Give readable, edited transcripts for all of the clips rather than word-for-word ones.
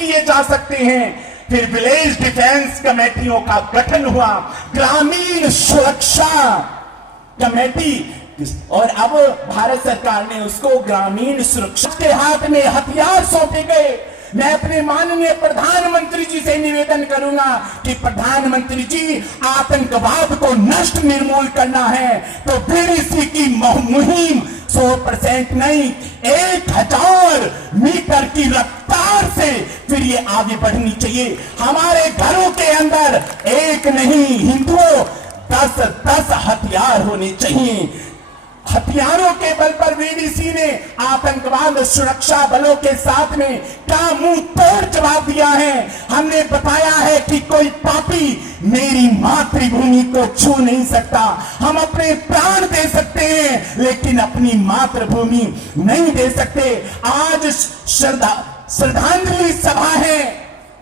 किए जा सकते हैं। फिर विलेज डिफेंस कमेटियों का गठन हुआ, ग्रामीण सुरक्षा कमेटी, और अब भारत सरकार ने उसको ग्रामीण सुरक्षा के हाथ में हथियार सौंपे गए। मैं अपने माननीय प्रधानमंत्री जी से निवेदन करूंगा कि प्रधानमंत्री जी, आतंकवाद को नष्ट निर्मूल करना है तो बीडीसी की मुहिम 100% नहीं, 1000 मीटर की रफ्तार से फिर ये आगे बढ़नी चाहिए। हमारे घरों के अंदर एक नहीं, हिंदुओं 10-10 हथियार होने चाहिए। हथियारों के बल पर बीडीसी ने आतंकवाद सुरक्षा बलों के साथ में क्या मुंह तोड़ जवाब दिया है। हमने बताया है कि कोई पापी मेरी मातृभूमि को छू नहीं सकता। हम अपने प्राण दे सकते हैं लेकिन अपनी मातृभूमि नहीं दे सकते। आज श्रद्धांजलि सभा है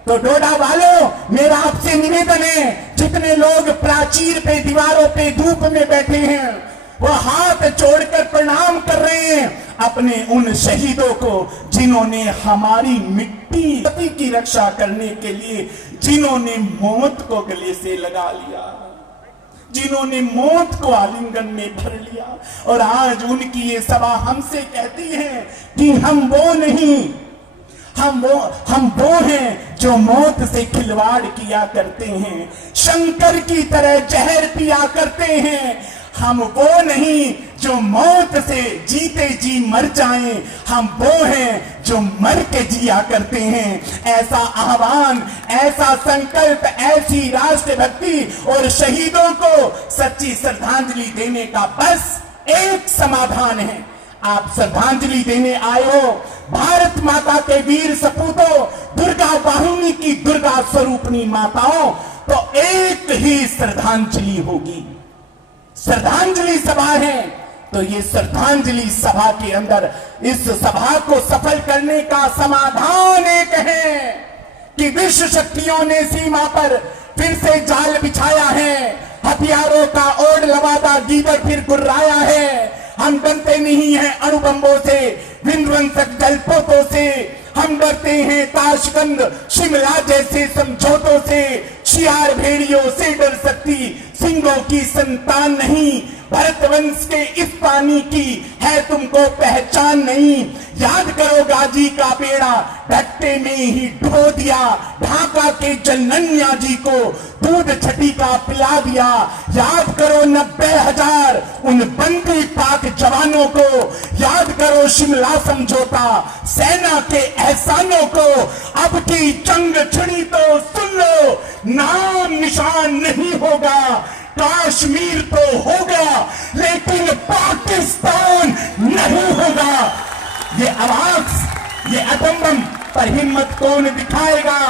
तो डोडा वालों, मेरा आपसे निवेदन है, जितने लोग प्राचीर पे, दीवारों पे धूप में बैठे हैं वो हाथ जोड़कर प्रणाम कर रहे हैं अपने उन शहीदों को जिन्होंने हमारी मिट्टी की रक्षा करने के लिए, जिन्होंने मौत को गले से लगा लिया, जिन्होंने मौत को आलिंगन में भर लिया। और आज उनकी ये सभा हमसे कहती है कि हम वो नहीं, हम वो हैं जो मौत से खिलवाड़ किया करते हैं, शंकर की तरह जहर पिया करते हैं। हम वो नहीं जो मौत से जीते जी मर जाएं, हम वो हैं जो मर के जिया करते हैं। ऐसा आह्वान, ऐसा संकल्प, ऐसी राष्ट्रभक्ति और शहीदों को सच्ची श्रद्धांजलि देने का बस एक समाधान है। आप श्रद्धांजलि देने आए हो भारत माता के वीर सपूतों, दुर्गा वाहिनी की दुर्गा स्वरूपनी माताओं, तो एक ही श्रद्धांजलि होगी। श्रद्धांजलि सभा है तो ये श्रद्धांजलि सभा के अंदर इस सभा को सफल करने का समाधान एक है कि विश्व शक्तियों ने सीमा पर फिर से जाल बिछाया है, हथियारों का ओढ़ लवादा गीदड़ फिर गुर्राया है। हम डरते नहीं हैं अणुबंबों से, विध्वंसक जलपोतों से, हम डरते हैं ताशकंद शिमला जैसे समझौतों से। शियार भेड़ियों से डर सकती सिंहों की संतान नहीं, भरतवंश के इस पानी की है तुमको पहचान नहीं। याद करो गाजी का बेड़ा ढट्टे में ही डुबो दिया, ढाका के जनन्या जी को दूध छठी का पिला दिया। याद करो 90,000 उन बंदी पाक जवानों को, याद करो शिमला समझौता, सेना के एहसानों को। अब की जंग छिड़ी तो सुन लो, नाम निशान नहीं होगा, कश्मीर तो होगा लेकिन पाकिस्तान नहीं होगा। ये आवाज, ये अतंबम पर हिम्मत कौन दिखाएगा?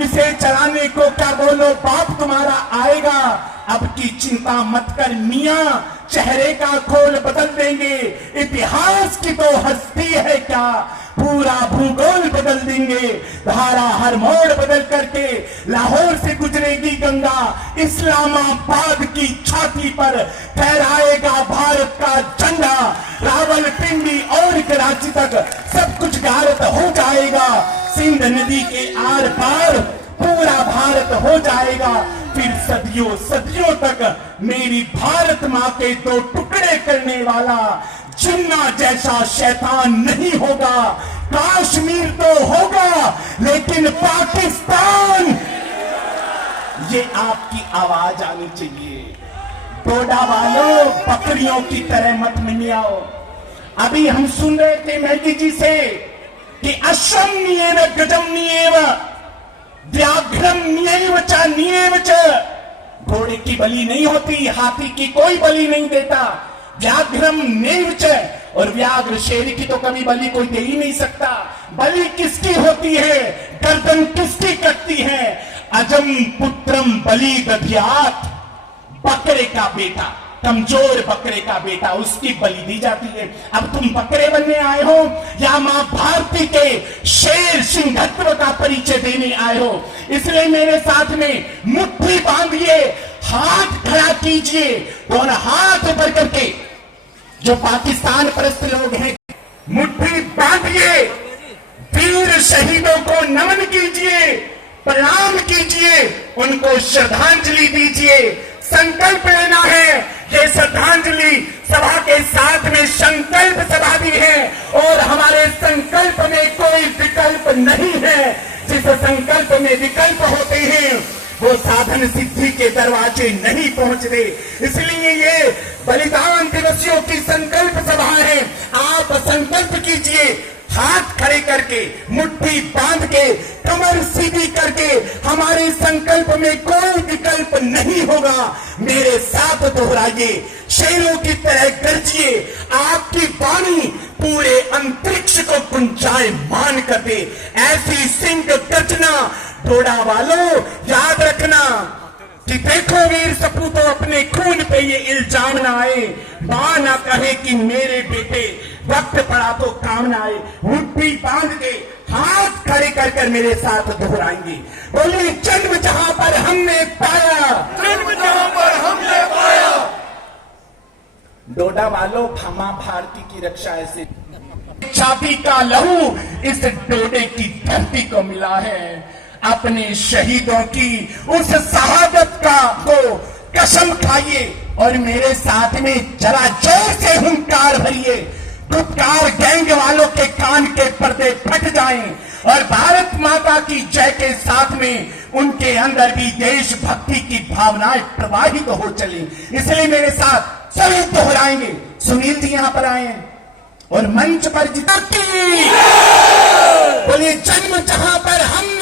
इसे चलाने को क्या बोलो बाप तुम्हारा आएगा। अब की चिंता मत कर मियां, चेहरे का खोल बदल देंगे। इतिहास की तो हस्ती है क्या, पूरा भूगोल बदल देंगे। धारा हर मोड़ बदल करके लाहौर से गुजरेगी गंगा, इस्लामाबाद की छाती पर फहराएगा भारत का झंडा। रावलपिंडी और कराची तक सब कुछ गारत हो जाएगा, सिंध नदी के आर पार पूरा भारत हो जाएगा। फिर सदियों सदियों तक मेरी भारत माँ के 2 टुकड़े करने वाला जिन्ना जैसा शैतान नहीं होगा। कश्मीर तो होगा लेकिन पाकिस्तान, ये आपकी आवाज आनी चाहिए। डोडा वालों, बकरियों की तरह मत मिनियाओ। अभी हम सुन रहे थे मैगी जी से कि अशम्येव गजम्येव व्याघ्रम नियेव च नियेव च। घोड़े की बलि नहीं होती, हाथी की कोई बलि नहीं देता। व्याघ्रम नेव च, और व्याघ्र शेर की तो कभी बलि कोई दे ही नहीं सकता। बलि किसकी होती है, गर्दन किसकी कटती है? अजम पुत्रम बलि दधियात, बकरे का बेटा, कमजोर बकरे का बेटा, उसकी बलि दी जाती है। अब तुम बकरे बनने आए हो या मां भारती के शेर सिंहत्व का परिचय देने आए हो? इसलिए मेरे साथ में मुट्ठी बांधिए, हाथ खड़ा कीजिए, दोनों हाथ ऊपर करके। जो पाकिस्तान परस्त लोग हैं, मुट्ठी बांधिए, वीर शहीदों को नमन कीजिए। प्रणाम कीजिए, उनको श्रद्धांजलि दीजिए। संकल्प लेना है। ये श्रद्धांजलि सभा के साथ में संकल्प सभा भी है और हमारे संकल्प में कोई विकल्प नहीं है। जिस संकल्प में विकल्प होते हैं वो साधन सिद्धि के दरवाजे नहीं पहुंचते। इसलिए ये बलिदान दिवसियों की संकल्प सभा है। आप संकल्प कीजिए, हाथ खड़े करके, मुट्ठी बांध के, कमर सीधी करके। हमारे संकल्प में कोई विकल्प नहीं होगा। मेरे साथ दोहराइए, शेरों की तरह गरजिए। आपकी वाणी पूरे अंतरिक्ष को गुंजायमान कर दे। ऐसी सिंह गर्जना डोडा वालों याद रखना कि देखो वीर सपूतों, अपने खून पे ये इल्जाम ना आए। मां ना कहे कि मेरे बेटे वक्त पड़ा तो काम ना आए। मुट्ठी बांध के हाथ खड़े कर कर मेरे साथ दोहराएंगे। बोलिए, जन्म जहां पर हमने पाया, जन्म जहां पर हमने पाया। डोडा वालों, मां भारती की रक्षा ऐसे छाती का लहू इस डोडे की धरती को मिला है। अपने शहीदों की उस शहादत का को कसम खाइए और मेरे साथ में जरा जोर से हुंकार भरिए। गुटकार गैंग वालों के कान के पर्दे फट जाएं और भारत माता की जय के साथ में उनके अंदर भी देशभक्ति की भावनाएं प्रवाहित हो चली। इसलिए मेरे साथ सभी दोहराएंगे। सुनील जी यहां पर आए हैं और मंच पर जिता की बोलिए, जन्म जहां पर हम